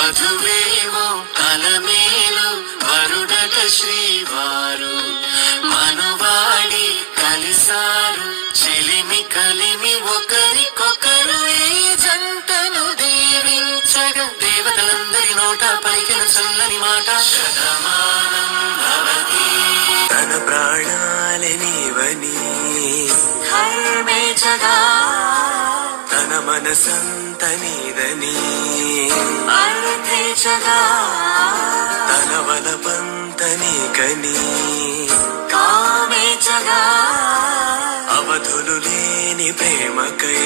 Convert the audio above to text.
వధువేమో అలమేలు వరుడట శ్రీవారు మనువాడి కలిసారు చెలిమి కలిమి ఒకరికొకరు ఈ జంటను దీవించగా దేవతలందరి నోట పలికిన చల్లని మాట శతమానం భవతి తన ప్రాణాలనివని ధర్మేచగా తన మనసంత నీదని అర్థేచగా తన వలపంత నీకని కామేచగా అవధులు లేని ప్రేమకై